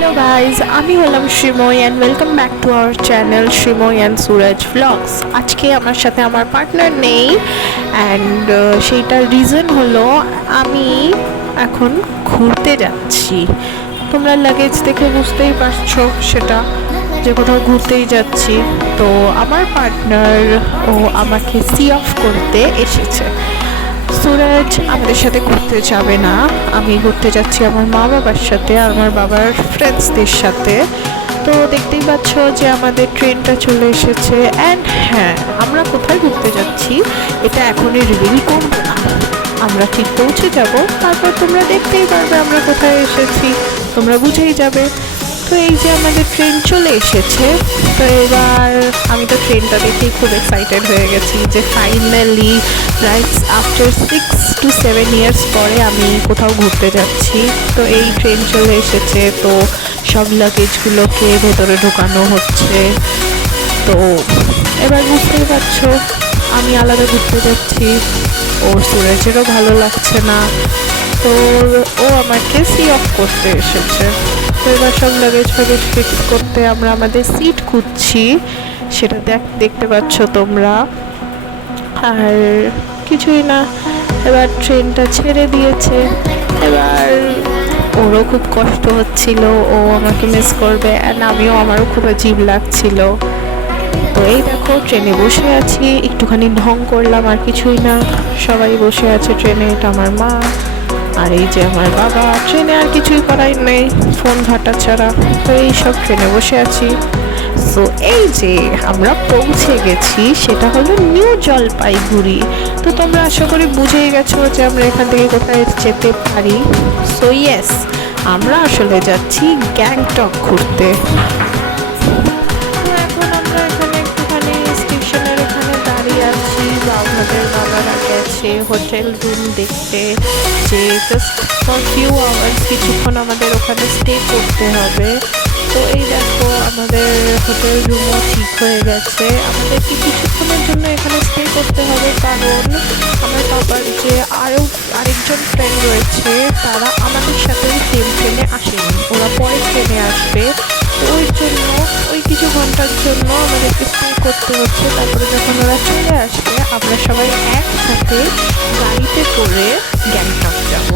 Hello guys, আমি হলাম Shrimoy and welcome back to our channel Shrimoy and Suraj vlogs. আজকে আমার সাথে আমার পার্টনার নেই অ্যান্ড সেইটার রিজন হলো আমি এখন ঘুরতে যাচ্ছি। তোমরা লাগেজ দেখে বুঝতেই পারছো সেটা, যে কোথাও ঘুরতেই যাচ্ছি। তো আমার পার্টনার ও আমাকে সি অফ করতে এসেছে। সুরজ আমাদের সাথে ঘুরতে যাবে না, আমি ঘুরতে যাচ্ছি আমার মা বাবার সাথে আর আমার বাবার ফ্রেন্ডসদের সাথে। তো দেখতেই পাচ্ছ যে আমাদের ট্রেনটা চলে এসেছে। অ্যান্ড হ্যাঁ, আমরা কোথায় ঘুরতে যাচ্ছি এটা এখনই রিভিল করব না, আমরা ঠিক পৌঁছে যাব, তারপর তোমরা দেখতেই পারবে আমরা কোথায় এসেছি, তোমরা বুঝেই যাবে। তো এই যে আমাদের ট্রেন চলে এসেছে। তো এবার আমি তো ট্রেনটা দেখেই খুব এক্সাইটেড হয়ে গেছি যে ফাইনালি প্রায় আফটার 6 to 7 ইয়ার্স পরে আমি কোথাও ঘুরতে যাচ্ছি। তো এই ট্রেন চলে এসেছে, তো সব লাগেজগুলোকে ভেতরে ঢোকানো হচ্ছে। তো এবার বুঝতেই পারছো আমি আলাদা ঘুরতে যাচ্ছি, ওর সুরজেরও ভালো লাগছে না, তো ও আমাকে সি অফ করতে এসেছে। তো এবার সব লাগেজ ফাগেজ ফিক্স করতে আমরা আমাদের সিট খুঁজছি, সেটা দেখতে পাচ্ছ তোমরা। আর কিছুই না, এবার ট্রেনটা ছেড়ে দিয়েছে। এবার ওরও খুব কষ্ট হচ্ছিল, ও আমাকে মিস করবে অ্যান্ড আমারও খুব আজীব লাগছিল। তো এই দেখো ট্রেনে বসে আছি, একটুখানি ঢং করলাম আর কিছুই না। সবাই বসে আছে ট্রেনে, এটা আমার মা আর এই যে আমার বাবা। ট্রেনে আর কিছুই করাই নেই, ফোন ঘাটা ছাড়া। তো এইসব ট্রেনে বসে আছি। সো এই যে আমরা পৌঁছে গেছি, সেটা হলো নিউ জলপাইগুড়ি। তো তোমরা আশা করি বুঝেই গেছো যে আমরা এখান থেকে কোথায় যেতে পারি। সো ইয়েস, আমরা আসলে যাচ্ছি গ্যাংটক ঘুরতে। বাবারা গেছে হোটেল রুম দেখতে, যে জাস্ট ফর ফিউ আওয়ার্স কিছুক্ষণ আমাদের ওখানে স্টে করতে হবে। তো এই দেখো আমাদের হোটেল রুমও ঠিক হয়ে গেছে, আমাদেরকে কিছুক্ষণের জন্য এখানে স্টে করতে হবে, কারণ আমার বাবার যে আরেকজন ফ্রেন্ড রয়েছে তারা আমাদের সাথে সেম ট্রেনে আসেনি, ওরা পরের ট্রেনে আসবে। তো ওই জন্য ওই কিছু ঘন্টার জন্য আমাদেরকে স্টে করতে হচ্ছে। তারপরে যখন ওরা চলে আসবে আমরা সবাই একসাথে গাড়িতে করে গ্যাংটক যাব।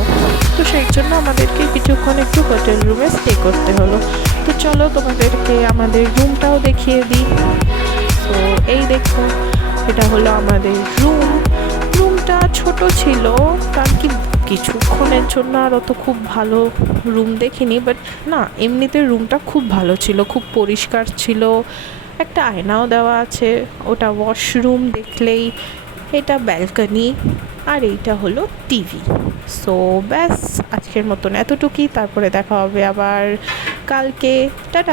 তো সেই জন্য আমাদেরকে কিছুক্ষণ একটু হোটেল রুমে স্টে করতে হলো। তো চলো তোমাদেরকে আমাদের রুমটাও দেখিয়ে দিই। তো এই দেখো, এটা হলো আমাদের রুমটা ছোট ছিল, কারণ কি কিছুক্ষণের জন্য আর অত খুব ভালো রুম দেখিনি, বাট না এমনিতে রুমটা খুব ভালো ছিল, খুব পরিষ্কার ছিল। একটা আয়নাও দেওয়া আছে, ওটা ওয়াশরুম দেখলেই। এটা ব্যালকনি আর এইটা হলো টিভি। সো ব্যাস আজকের মতন এতটুকুই, তারপরে দেখা হবে আবার কালকে। টাটা।